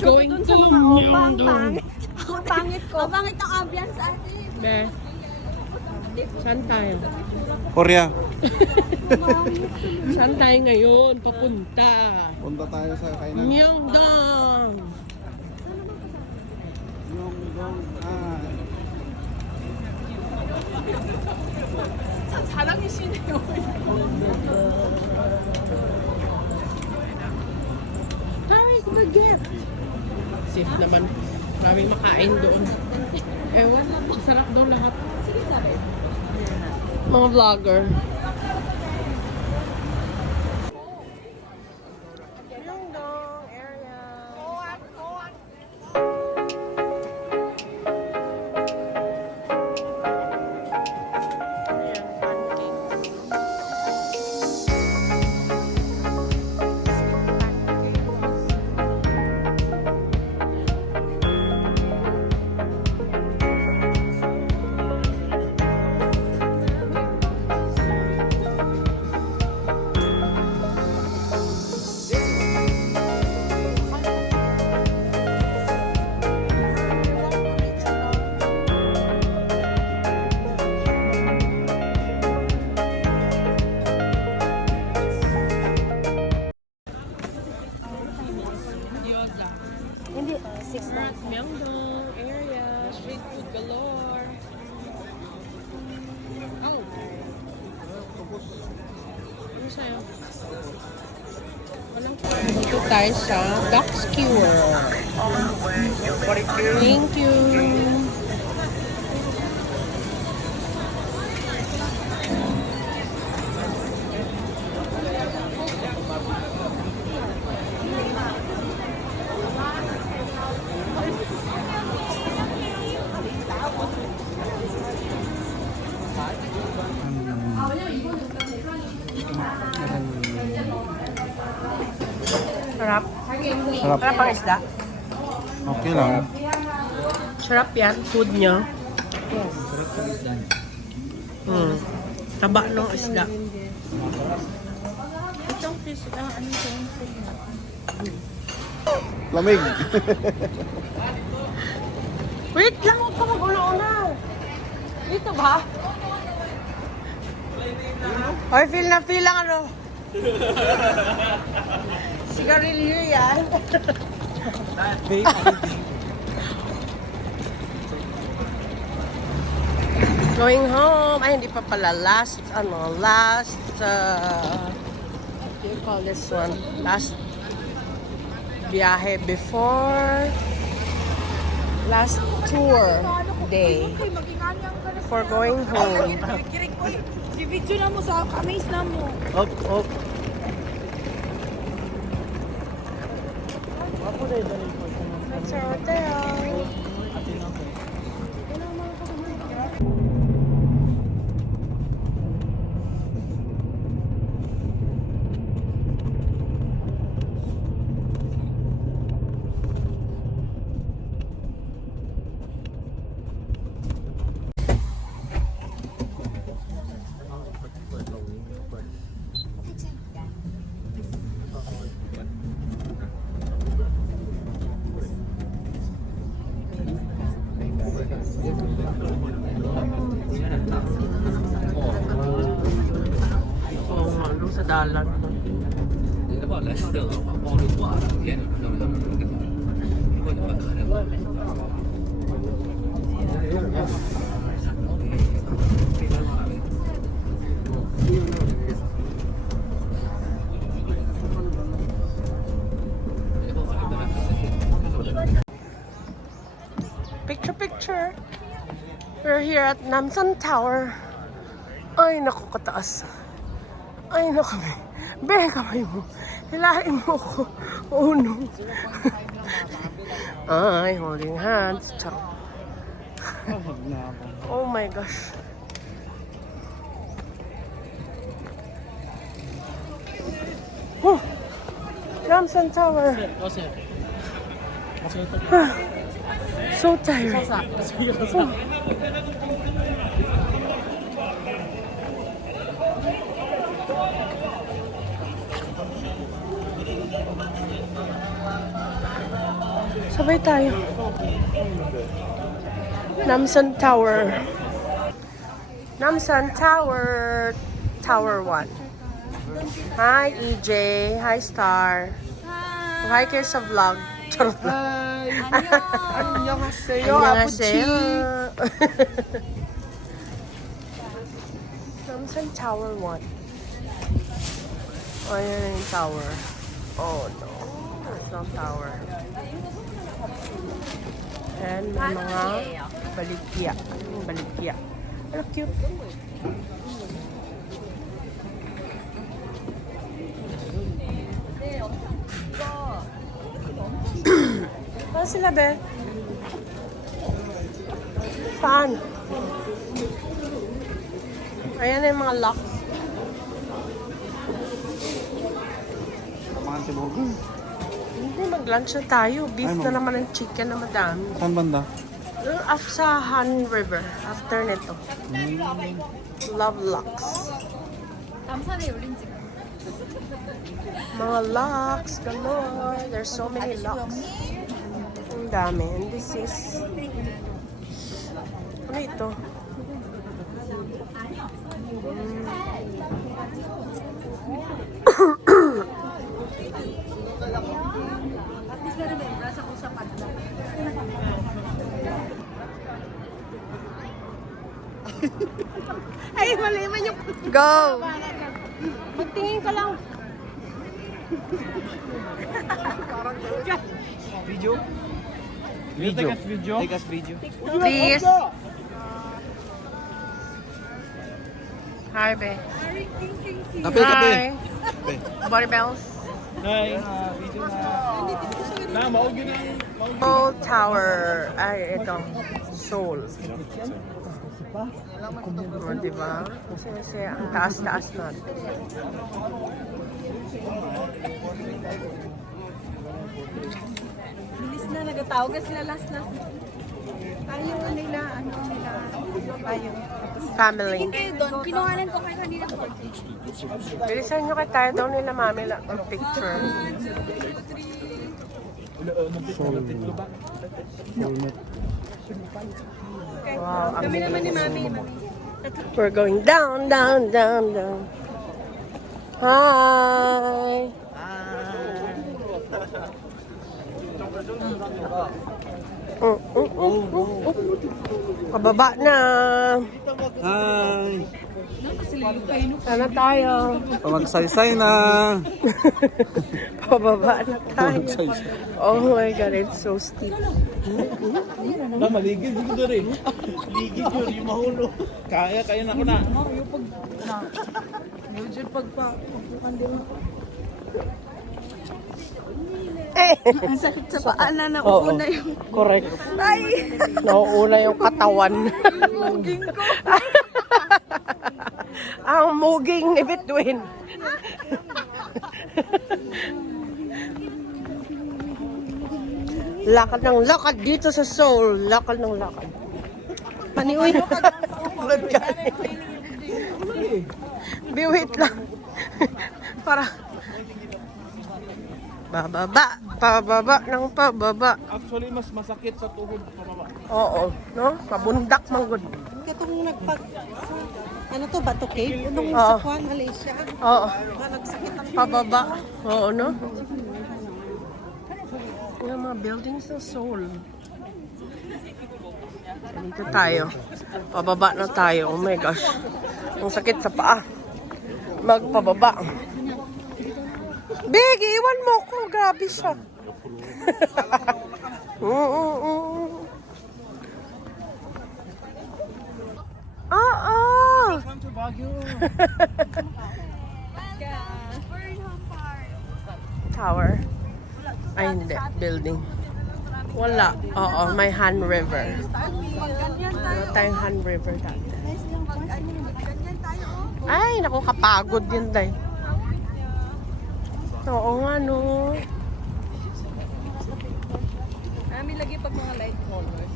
Going dun to sa mga opang, Myeongdong. pangit. Ang pangit ko. Ang pangit ng ambience ate. Be, saan tayo? Korea. Saan tayo ngayon? Papunta. Punta tayo sa kainan. Myeongdong. Myeongdong. Ah. 자랑이시네요. Paris baguette. Safe naman. Maraming makain doon. Ewan, masarap doon lahat. Mga vlogger. Myeongdong area. Ayan, pancakes. Gyoza. Hindi, 6 We're at Myeongdong area. Street food galore. Oh. Ano sa'yo? Walang dito tayo sa duck skewer. Thank you. Sarap. Sarap. Sarap ang isda. Okay lang. Sarap yan, food niya. Taba ng isda. Itong fish, ano yung Lamig. Wait lang, huwag ka mag-una-una. Dito ba? Ay, feel lang ano. Sigarilyo yan. Going home. Ay, hindi pa pala. Last, what do you call this one? Last biyahe before last tour day for going home. I-video na mo sa kamis na mo. Up, up. That's our hotel. Oo nga, doon sa dalan. 那么来到这个包里挂的店里，要不要给他？如果你们可能。 Picture. We're here at Namsan Tower. Ay, naku, kataas. Ay, naku, be, kamay mo. Hilahin mo ko. Oh, no. Ay, holding hands. Chak. Oh my gosh. Oh, Namsan Tower. So tired. Oh. Sabay tayo. Namsan Tower. Namsan Tower. Tower 1. Hi, EJ. Hi, Star. Hi kayo sa vlog. Charot lang. 안녕하세요. Annyeonghaseyo. Namsan Tower 1. Oh, yan yung tower. Oh, no. There's no tower. And may mga baligya. Yung baligya. Ano cute. Saan sila, be? Saan? Ayan na yung mga locks. Tamangan si Bogo. Hindi, mag-lunch na tayo. Beef Ay, na naman ang chicken na madami. Saan banda? Sa Han River. After nito. Love locks. 남산에 열린 집. Mga locks, galore. There's so many locks. Ang dami. And this is... Ano ito? Ay, mali man yung... Go! Magtingin ka lang. Video? Video. Take us video. Please. Hi, be. Kape, kape. Hi. Body bells. Hi. Video na. Maog yun ang... Seoul Tower. Ay, ito. Seoul. O, diba? Kasi ang taas-taas natin. Bilis na, nagatawag na sila last. Tayo nila, tayo. Family. Kayo doon, kinuhanan ko kayo kanina po. Bilisan nyo kay tayo daw nila mami ang picture. Wow, Kami naman ni Mami. we're going down, down, down, down. Hi. Pababa na. Hi. Sana tayo. Pamagsaysay na. Pababa na tayo. Oh my God, it's so steep. Maligid dito rin. Ligid yun, yung mahulog. Kaya na ako na. Ang sakit sa paa na nakuuna yung... Correct. Nauuna yung katawan. muging ko. Ang muging ni Between. Lakad ng lakad dito sa Seoul. Lakad ng lakad. Paniuy. Biwit lang. Para bababa, pababa ng pababa. Actually, mas masakit sa tuhod pababa. Oo, no? Pabundak manggod. Katong nagpag... Ano to, Bato Cave? Nung Oo. sa Kuan, Malaysia. Oo, Nagsakit ang... pababa. Oo, no? Yung mga buildings sa Seoul. Dito tayo. Pababa na tayo. Oh my gosh. Ang sakit sa paa. Magpababa. Big, iwan mo ko. Grabe siya. Oo. Tower. Ay, hindi. Building. Wala. Oo, may Han River. Wala tayong Han River dati. Ay, naku, kapagod yun, day. Oo nga, no. Namin lagi pag mga light colors.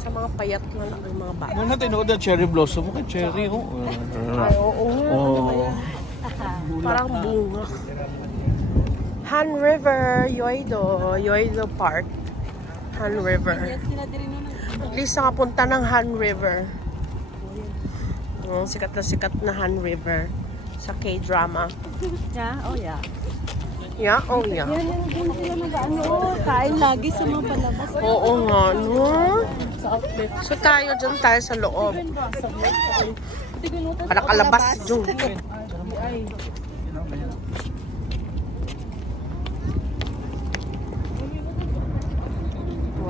Sa mga payat na lang yung mga bata. Muna tinood na cherry blossom mo kay cherry, oh. Ay, oo nga. Oh. Parang bunga. Han River, Yoido Park. Han River. At least nakapunta ng Han River. Sikat na Han River sa K-drama. Yeah, oh yeah. Yeah, oh yeah. Yan yung dun sila nag-ano, kain lagi sa mga palabas. Oo nga, no? So tayo dyan tayo sa loob. Para kalabas dyan.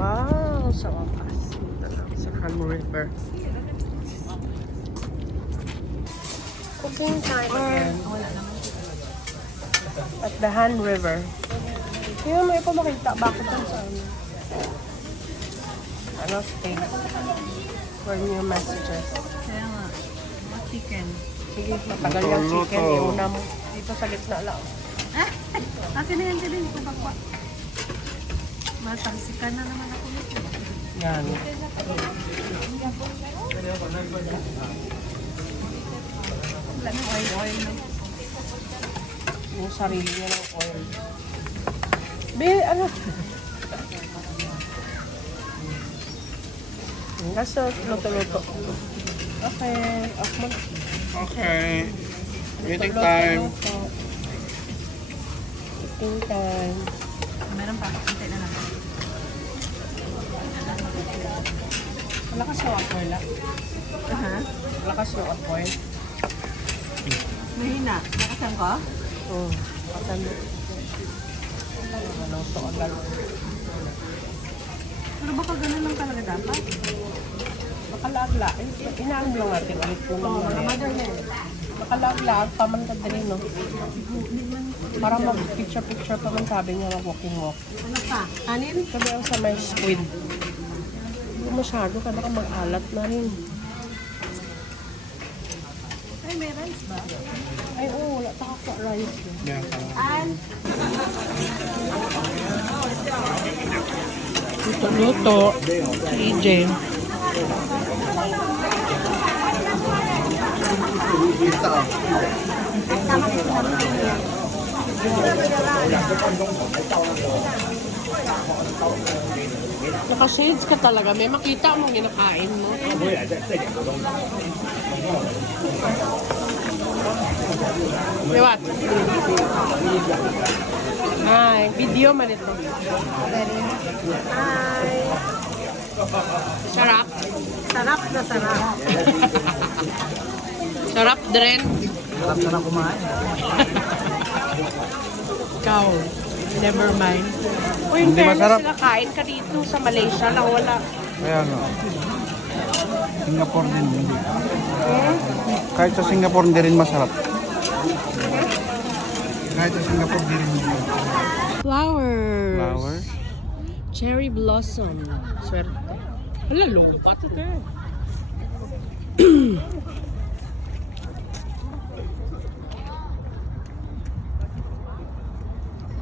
Wow, sa wakas. Dito lang sa Han River. Cooking time again. At the Han River. Kaya may pa makita. Bakit dyan sa ano? Space. For new messages. Kaya nga, mga chicken. Sige, matagal yung chicken. Iuna mo. Dito sa gitna lang. Akin na yan din, hindi ko bakwa. Matalsikan na naman ako nito. Yan. Wala na oil na. Yung sarili niya ng oil. Be, ano? Nasa luto-luto. Okay. Off mo. Okay. Meeting time. Meeting time. Meron pa, hintay na lang. Malakas yung apoy lang. Malakas yung apoy. Mahina. Nakasan ko? Oo. Matanda. Maluto agad. Pero baka ganun lang talaga dapat. Makalagla. Inaano lang natin. Ulit mo lang. Makalagla. Paman ka din, no? Para mag-picture-picture pa man sabi niya mag-walking-walk. Ano pa? Kanin? Sabi ako sa may squid. Hindi masyado ka baka mag-alat na rin. Ay, may rice ba? Ay, oo. Wala pa ako rice. Yan. Luto. EJ. Naka-shades ka talaga. May makita mong ginakain mo. Liwat. Hi. Video man ito. Hi. Sarap. Sarap na sarap. Sarap din. Sarap na kumain. Ikaw. Never mind. Uy, in Hindi fairness masarap. sila kain ka dito sa Malaysia lang wala. Kaya nga. Singapore din. Hindi. Kahit sa Singapore hindi rin masarap. Kahit sa Singapore hindi rin masarap. Flowers. Flowers. Cherry blossom. Swerte. Hala, lupat ka.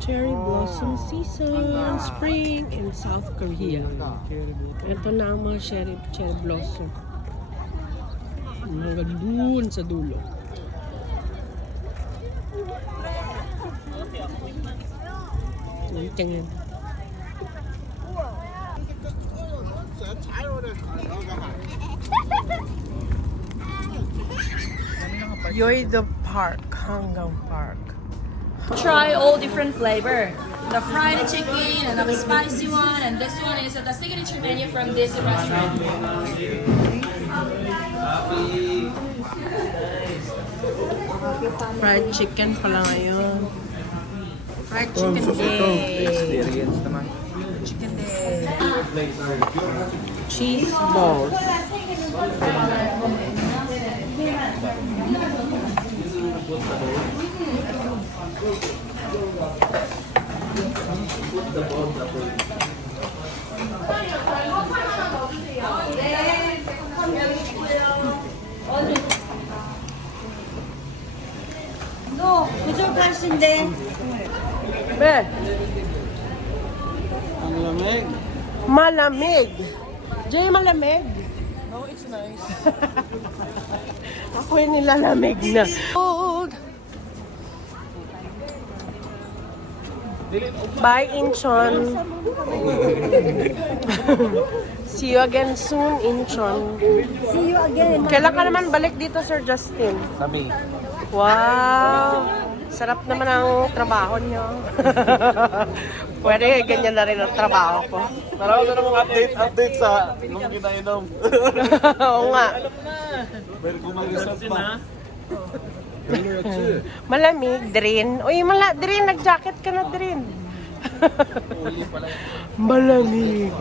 Cherry blossom season, spring in South Korea. Ito na ang mga cherry blossom. Hanggang dun sa dulo. Tingnan. Yoido Park, Hanggang Park. Try all different flavor. The fried chicken and the spicy one, and this one is the signature menu from this restaurant. Fried chicken pala ngayon. Fried chicken day. Experience naman. Chicken day. Cheese balls. No, ito person din. Be, Ang lamig. malamig. Jay, malamig. No, it's nice. Ako yung nilalamig na. Cold. Bye, Incheon. See you again soon, Incheon. See you again. Kailan ka naman balik dito, Sir Justin? Sabi. Wow! Sarap naman ang trabaho niyo. Pwede, ganyan na rin ang trabaho ko. Marami na namang update sa nung kinainom. Oo nga. Pero kung mag-resort pa. Malamig, Drin. Uy, Drin, nag-jacket ka na, Drin. Malamig.